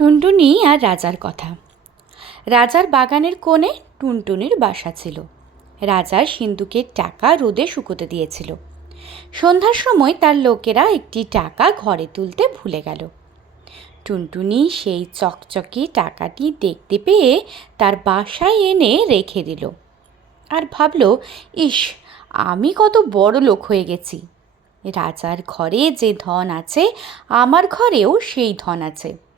টুনটুনি আর রাজার কথা। রাজার বাগানের কোণে টুনটুনির বাসা ছিল। রাজার সিন্দুকের টাকা রোদে শুকোতে দিয়েছিল। সন্ধ্যার সময় তার লোকেরা একটি টাকা ঘরে তুলতে ভুলে গেল। টুনটুনি সেই চকচকে টাকাটি দেখতে পেয়ে তার বাসায় এনে রেখে দিল আর ভাবল, ইস, আমি কত বড় লোক হয়ে গেছি। রাজার ঘরে যে ধন আছে, আমার ঘরেও সেই ধন আছে।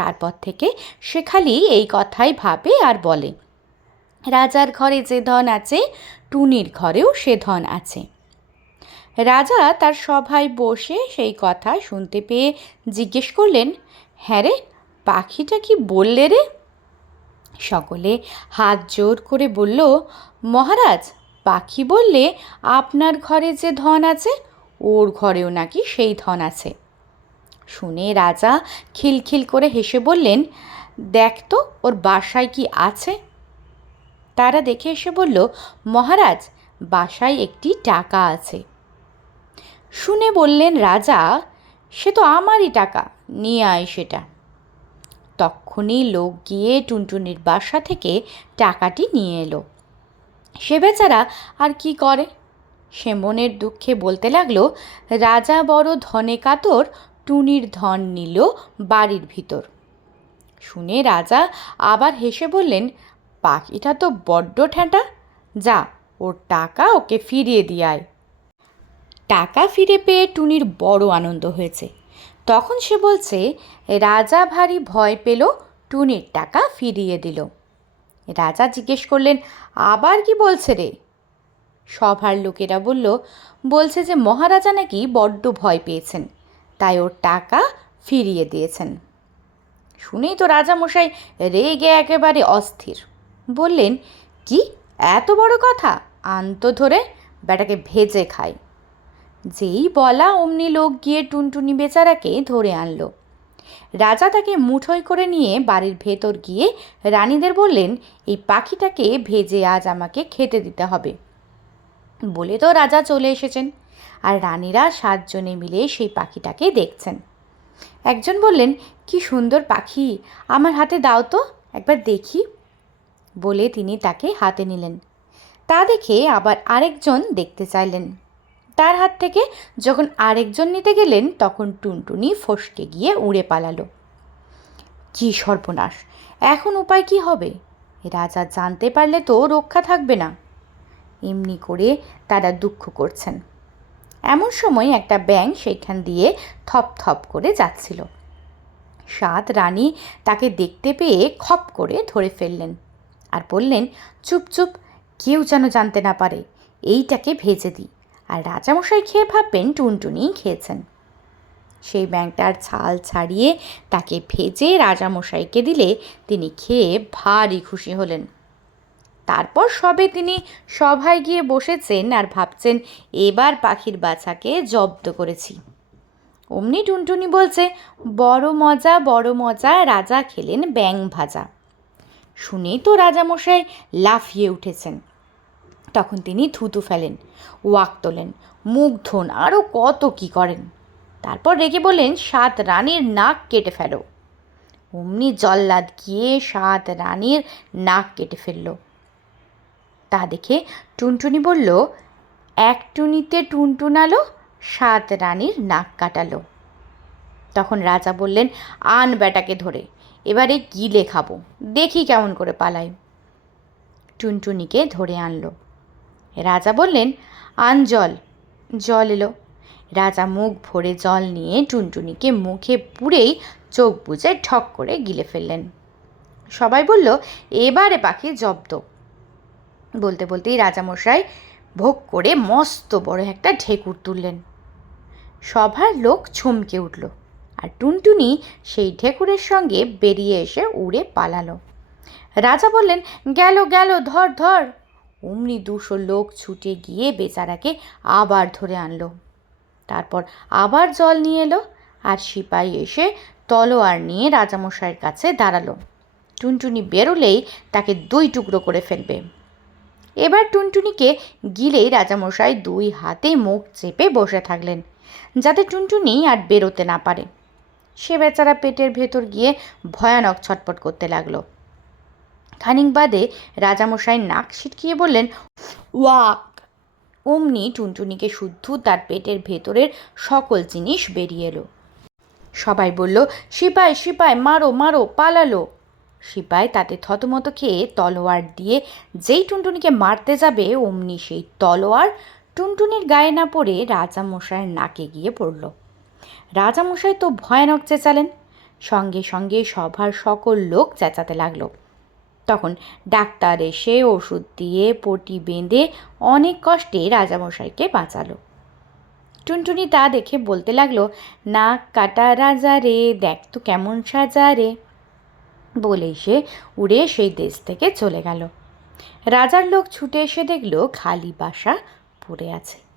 তারপর থেকে সে খালি এই কথাই ভাবে আর বলে। রাজার ঘরে যে ধন আছে, টুনির ঘরেও সে ধন আছে। রাজা তার সভায় বসে সেই কথা শুনতে পেয়ে জিজ্ঞেস করলেন হ্যাঁ রে, পাখিটা কি বললে রে? সকলে হাত জোর করে বলল, মহারাজ, পাখি বললে আপনার ঘরে যে ধন আছে, ওর ঘরেও নাকি সেই ধন আছে। শুনে রাজা খিলখিল করে হেসে বললেন, দেখ তো, ওর বাসায় কি আছে? তারা দেখে এসে বলল, মহারাজ, বাসায় একটি টাকা আছে। শুনে বললেন রাজা, সে তো আমারই টাকা, নিয়ে আয় সেটা। তক্ষুনি লোক গিয়ে টুনটুনির বাসা থেকে টাকাটি নিয়ে এলো। সে বেচারা আর কি করে? সে মনের দুঃখে বলতে লাগল, রাজা বড় ধনে কাতর টুনির ধন নিল বাড়ির ভিতর। শুনে রাজা আবার হেসে বললেন পাখিটা তো বড্ড ঠেঁটা। যা, ওর টাকা ওকে ফিরিয়ে দিয়ায় টাকা ফিরে পেয়ে টুনির বড় আনন্দ হয়েছে। তখন সে বলছে, রাজা ভারী ভয় পেল, টুনির টাকা ফিরিয়ে দিল। রাজা জিজ্ঞেস করলেন, আবার কি বলছে রে? সভার লোকেরা বলল, বলছে যে মহারাজা নাকি বড্ড ভয় পেয়েছেন। তাই ওর টাকা ফিরিয়ে দিয়েছেন। শুনেই তো রাজামশাই রেগে একেবারে অস্থির। বললেন, কি? এত বড় কথা? আন্ত ধরে বেটাকে ভেজে খায় যেই বলা অমনি লোক গিয়ে টুনটুনি বেচারাকে ধরে আনলো। রাজা তাকে মুঠোয় করে নিয়ে বাড়ির ভেতর গিয়ে রানীদের বললেন, এই পাখিটাকে ভেজে আজ আমাকে খেতে দিতে হবে। বলে তো রাজা চলে এসেছেন। আর রানীরা সাতজনে মিলে সেই পাখিটাকে দেখছেন। একজন বললেন, কি সুন্দর পাখি, আমার হাতে দাও তো, একবার দেখি। বলে তিনি তাকে হাতে নিলেন। তা দেখে আবার আরেকজন দেখতে চাইলেন। তার হাত থেকে যখন আরেকজন নিতে গেলেন, তখন টুনটুনি ফসকে গিয়ে উড়ে পালালো। কি সর্বনাশ, এখন উপায় কি হবে? রাজা জানতে পারলে তো রক্ষা থাকবে না। এমনি করে তারা দুঃখ করছেন। এমন সময় একটা ব্যাং সেইখান দিয়ে থপ থপ করে যাচ্ছিল। সাত রানী তাকে দেখতে পেয়ে খপ করে ধরে ফেললেন আর বললেন, চুপ চুপ, কেউ যেন জানতে না পারে, এইটাকে ভেজে দিই। আর রাজামশাই খেয়ে ভাববেন টুনটুনিই খেয়েছেন। সেই ব্যাংটার ছাল ছাড়িয়ে তাকে ভেজে রাজামশাইকে দিলে তিনি খেয়ে ভারী খুশি হলেন। তারপর সবে তিনি সভায় গিয়ে বসেছেন আর ভাবছেন, এবার পাখির বাছাকে জব্দ করেছি। অমনি টুনটুনি বলছে, বড় মজা বড় মজা, রাজা খেলেন ব্যাং ভাজা। শুনেই তো রাজামশাই লাফিয়ে উঠেছেন। তখন তিনি থুতু ফেলেন, ওয়াক তোলেন, মুখ ধোন আরও কত কি করেন। তারপর রেগে বললেন, সাত রানীর নাক কেটে ফেলো। অমনি জল্লাদ গিয়ে সাত রানীর নাক কেটে ফেলল। তা দেখে টুনটুনি বলল, এক টুনিতে টুনটুনালো সাত রানীর নাক কাটালো। তখন রাজা বললেন, আন বেটাকে ধরে, এবারে গিলে খাব, দেখি কেমন করে পালাই। টুনটুনিকে ধরে আনলো। রাজা বললেন, আন জল জল এলো। রাজা মুখ ভরে জল নিয়ে টুনটুনিকে মুখে পুড়েই চোখ বুজে ঠক করে গিলে ফেললেন। সবাই বলল, এবারে পাখি জব্দ। বলতে বলতেই রাজামশাই ভোগ করে মস্ত বড় একটা ঢেকুর তুললেন। সভার লোক চমকে উঠল আর টুনটুনি সেই ঢেকুরের সঙ্গে বেরিয়ে এসে উড়ে পালালো। রাজা বললেন, গেল গেল, ধর ধর। অমনি দুশো লোক ছুটে গিয়ে বেচারাকে আবার ধরে আনলো। তারপর আবার জল নিয়ে এলো আর সিপাই এসে তলোয়ার নিয়ে রাজামশাইয়ের কাছে দাঁড়াল। টুনটুনি বেরোলেই তাকে দুই টুকরো করে ফেলবে। এবার টুনটুনিকে গিলেই রাজামশাই দুই হাতে মুখ চেপে বসে থাকলেন, যাতে টুনটুনি আর বেরোতে না পারে। সে বেচারা পেটের ভেতর গিয়ে ভয়ানক ছটপট করতে লাগল। খানিক বাদে রাজামশাই নাক ছিটকিয়ে বললেন, ওয়াক! অমনি টুনটুনিকে শুদ্ধ তার পেটের ভেতরের সকল জিনিস বেরিয়ে এলো। সবাই বলল, সিপাই সিপাই, মারো মারো, পালালো। সিপাই তাতে থতমত খেয়ে তলোয়ার দিয়ে যেই টুনটুনিকে মারতে যাবে, অমনি সেই তলোয়ার টুনটুনির গায়ে না পড়ে রাজামশাইয়ের নাকে গিয়ে পড়ল। রাজামশাই তো ভয়ানক চেঁচালেন। সঙ্গে সঙ্গে সভার সকল লোক চেঁচাতে লাগল। তখন ডাক্তার এসে ওষুধ দিয়ে পটি বেঁধে অনেক কষ্টে রাজামশাইকে বাঁচালো। টুনটুনি তা দেখে বলতে লাগল নাক কাটা রাজা রে, দেখ তো কেমন সাজা রে। বলে সে উড়ে সেই দেশ থেকে চলে গেল। রাজার লোক ছুটে এসে দেখল খালি বাসা পড়ে আছে।